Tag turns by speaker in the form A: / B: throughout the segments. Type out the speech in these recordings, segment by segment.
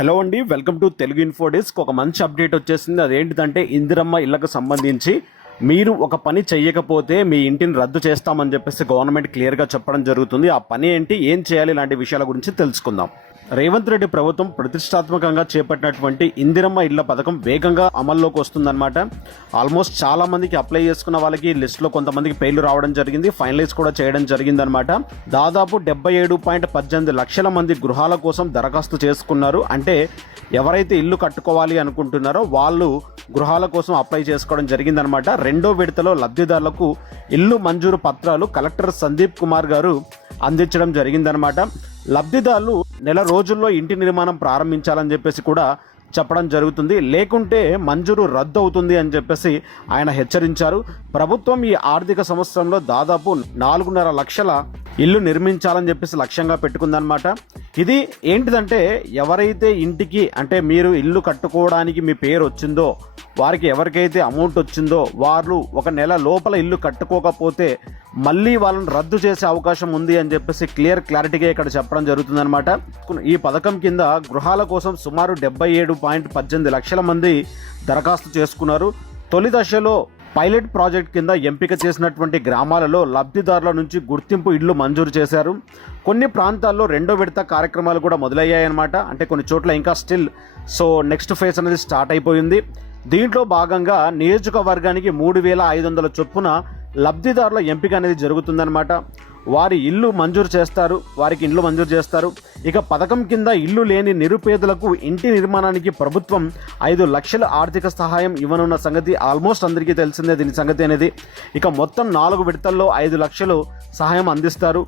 A: Hello అండి welcome to Telugu info desk ఒక మంచి అప్డేట్ వచ్చేసింది. అదేంటిదంటే ఇందిరమ్మ ఇళ్ళకు సంబంధించి మీరు ఒక పని చేయకపోతే మీ ఇంటిని రద్దు చేస్తామని చెప్పేసి గవర్నమెంట్ క్లియర్గా చెప్పడం జరుగుతుంది. ఆ పని ఏంటి ఏం చేయాలి ఇలాంటి విషయాల గురించి తెలుసుకుందాం. రేవంత్ రెడ్డి ప్రభుత్వం ప్రతిష్టాత్మకంగా చేపట్టినటువంటి ఇందిరమ్మ ఇళ్ళ పథకం వేగంగా అమల్లోకి వస్తుందన్నమాట. ఆల్మోస్ట్ చాలా మందికి అప్లై చేసుకున్న వాళ్ళకి లిస్ట్లో కొంతమందికి పేర్లు రావడం జరిగింది ఫైనలైజ్ కూడా చేయడం జరిగిందనమాట దాదాపు డెబ్బై ఏడు పాయింట్ పద్దెనిమిది లక్షల మంది గృహాల కోసం దరఖాస్తు చేసుకున్నారు. అంటే ఎవరైతే ఇల్లు కట్టుకోవాలి అనుకుంటున్నారో వాళ్ళు గృహాల కోసం అప్లై చేసుకోవడం జరిగిందనమాట రెండో విడతలో లబ్ధిదారులకు ఇల్లు మంజూరు పత్రాలు కలెక్టర్ సందీప్ కుమార్ గారు అందించడం జరిగిందనమాట లబ్ధిదారులు నెల రోజుల్లో ఇంటి నిర్మాణం ప్రారంభించాలని చెప్పేసి కూడా చెప్పడం జరుగుతుంది. లేకుంటే మంజూరు రద్దు అవుతుంది అని చెప్పేసి ఆయన హెచ్చరించారు. ప్రభుత్వం ఈ ఆర్థిక సంవత్సరంలో దాదాపు నాలుగున్నర లక్షల ఇల్లు నిర్మించాలని చెప్పేసి లక్ష్యంగా పెట్టుకుందనమాట ఇది ఏంటిదంటే ఎవరైతే ఇంటికి అంటే మీరు ఇల్లు కట్టుకోవడానికి మీ పేరు వచ్చిందో వారికి ఎవరికైతే అమౌంట్ వచ్చిందో వారు ఒక నెల లోపల ఇల్లు కట్టుకోకపోతే మళ్ళీ వాళ్ళని రద్దు చేసే అవకాశం ఉంది అని చెప్పేసి క్లియర్ క్లారిటీగా ఇక్కడ చెప్పడం జరుగుతుందన్నమాట. ఈ పథకం కింద గృహాల కోసం సుమారు డెబ్బై ఏడు పాయింట్ పద్దెనిమిది లక్షల మంది దరఖాస్తు చేసుకున్నారు. తొలి దశలో పైలట్ ప్రాజెక్ట్ కింద ఎంపిక చేసినటువంటి గ్రామాలలో లబ్ధిదారుల నుంచి గుర్తింపు ఇళ్ళు మంజూరు చేశారు. కొన్ని ప్రాంతాల్లో రెండో విడత కార్యక్రమాలు కూడా మొదలయ్యాయన్నమాట. అంటే కొన్ని చోట్ల ఇంకా స్టిల్ సో నెక్స్ట్ ఫేజ్ అనేది స్టార్ట్ అయిపోయింది. దీంట్లో భాగంగా నియోజకవర్గానికి మూడు వేల ఐదు వందల చొప్పున లబ్ధిదారుల ఎంపిక అనేది జరుగుతుందన్నమాట. వారి ఇల్లు మంజూరు చేస్తారు వారికి ఇల్లు మంజూరు చేస్తారు. ఇక పథకం కింద ఇల్లు లేని నిరుపేదలకు ఇంటి నిర్మాణానికి ప్రభుత్వం ఐదు లక్షల ఆర్థిక సహాయం ఇవ్వనున్న సంగతి ఆల్మోస్ట్ అందరికీ తెలిసిందే. దీని సంగతి అనేది ఇక మొత్తం నాలుగు విడతల్లో ఐదు లక్షలు సహాయం అందిస్తారు.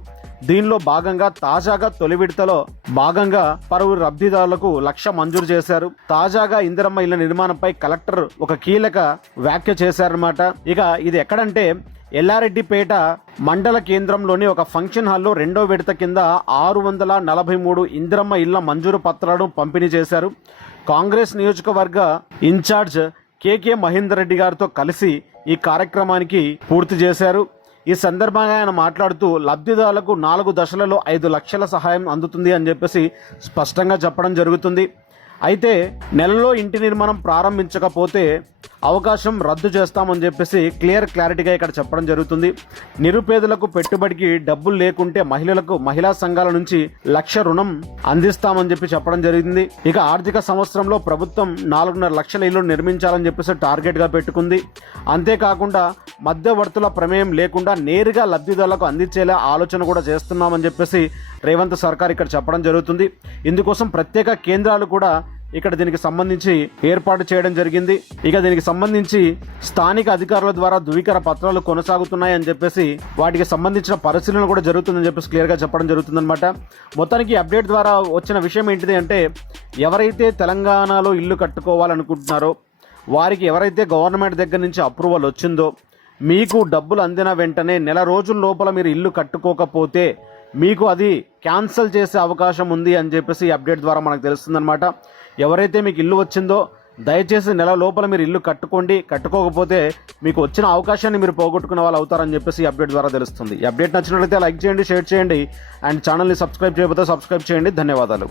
A: దీనిలో భాగంగా తాజాగా తొలి విడతలో భాగంగా పలువురు లబ్ధిదారులకు లక్ష మంజూరు చేశారు. తాజాగా ఇందిరమ్మ ఇళ్ళ నిర్మాణంపై కలెక్టర్ ఒక కీలక వ్యాఖ్య చేశారన్నమాట. ఇక ఇది ఎక్కడంటే ఎల్లారెడ్డిపేట మండల కేంద్రంలోని ఒక ఫంక్షన్ హాల్లో రెండో విడత కింద ఆరు వందల నలభై మూడు ఇందిరమ్మ ఇళ్ళ మంజూరు పత్రాలను పంపిణీ చేశారు. కాంగ్రెస్ నియోజకవర్గ ఇన్ఛార్జ్ కేకే మహేందర్ రెడ్డి గారితో కలిసి ఈ కార్యక్రమానికి పూర్తి చేశారు. ఈ సందర్భంగా ఆయన మాట్లాడుతూ లబ్ధిదారులకు నాలుగు దశలలో ఐదు లక్షల సహాయం అందుతుంది అని చెప్పేసి స్పష్టంగా చెప్పడం జరుగుతుంది. అయితే నెలలో ఇంటి నిర్మాణం ప్రారంభించకపోతే అవకాశం రద్దు చేస్తామని చెప్పేసి క్లియర్ క్లారిటీగా ఇక్కడ చెప్పడం జరుగుతుంది. నిరుపేదలకు పెట్టుబడికి డబ్బులు లేకుంటే మహిళలకు మహిళా సంఘాల నుంచి లక్ష రుణం అందిస్తామని చెప్పి చెప్పడం జరిగింది. ఇక ఆర్థిక సంవత్సరంలో ప్రభుత్వం నాలుగున్నర లక్షల ఇల్లు నిర్మించాలని చెప్పేసి టార్గెట్గా పెట్టుకుంది. అంతేకాకుండా మధ్యవర్తుల ప్రమేయం లేకుండా నేరుగా లబ్ధిదారులకు అందించేలా ఆలోచన కూడా చేస్తున్నామని చెప్పేసి రేవంత్ సర్కార్ ఇక్కడ చెప్పడం జరుగుతుంది. ఇందుకోసం ప్రత్యేక కేంద్రాలు కూడా ఇక్కడ దీనికి సంబంధించి ఏర్పాటు చేయడం జరిగింది. ఇక దీనికి సంబంధించి స్థానిక అధికారుల ద్వారా ధృవీకర పత్రాలు కొనసాగుతున్నాయని చెప్పేసి వాటికి సంబంధించిన పరిశీలన కూడా జరుగుతుందని చెప్పేసి క్లియర్గా చెప్పడం జరుగుతుందన్నమాట. మొత్తానికి అప్డేట్ ద్వారా వచ్చిన విషయం ఏంటిది అంటే ఎవరైతే తెలంగాణలో ఇల్లు కట్టుకోవాలనుకుంటున్నారో వారికి ఎవరైతే గవర్నమెంట్ దగ్గర నుంచి అప్రూవల్ వచ్చిందో మీకు డబ్బులు అందిన వెంటనే నెల రోజుల లోపల మీరు ఇల్లు కట్టుకోకపోతే మీకు అది క్యాన్సిల్ చేసే అవకాశం ఉంది అని చెప్పేసి ఈ అప్డేట్ ద్వారా మనకు తెలుస్తుందన్నమాట. ఎవరైతే మీకు ఇల్లు వచ్చిందో దయచేసి నెల లోపల మీరు ఇల్లు కట్టుకోండి. కట్టుకోకపోతే మీకు వచ్చిన అవకాశాన్ని మీరు పోగొట్టుకున్న వాళ్ళు అవుతారని చెప్పేసి అప్డేట్ ద్వారా తెలుస్తుంది. అప్డేట్ నచ్చినట్లయితే లైక్ చేయండి షేర్ చేయండి అండ్ ఛానల్ని సబ్స్క్రైబ్ చేయకపోతే సబ్స్క్రైబ్ చేయండి. ధన్యవాదాలు.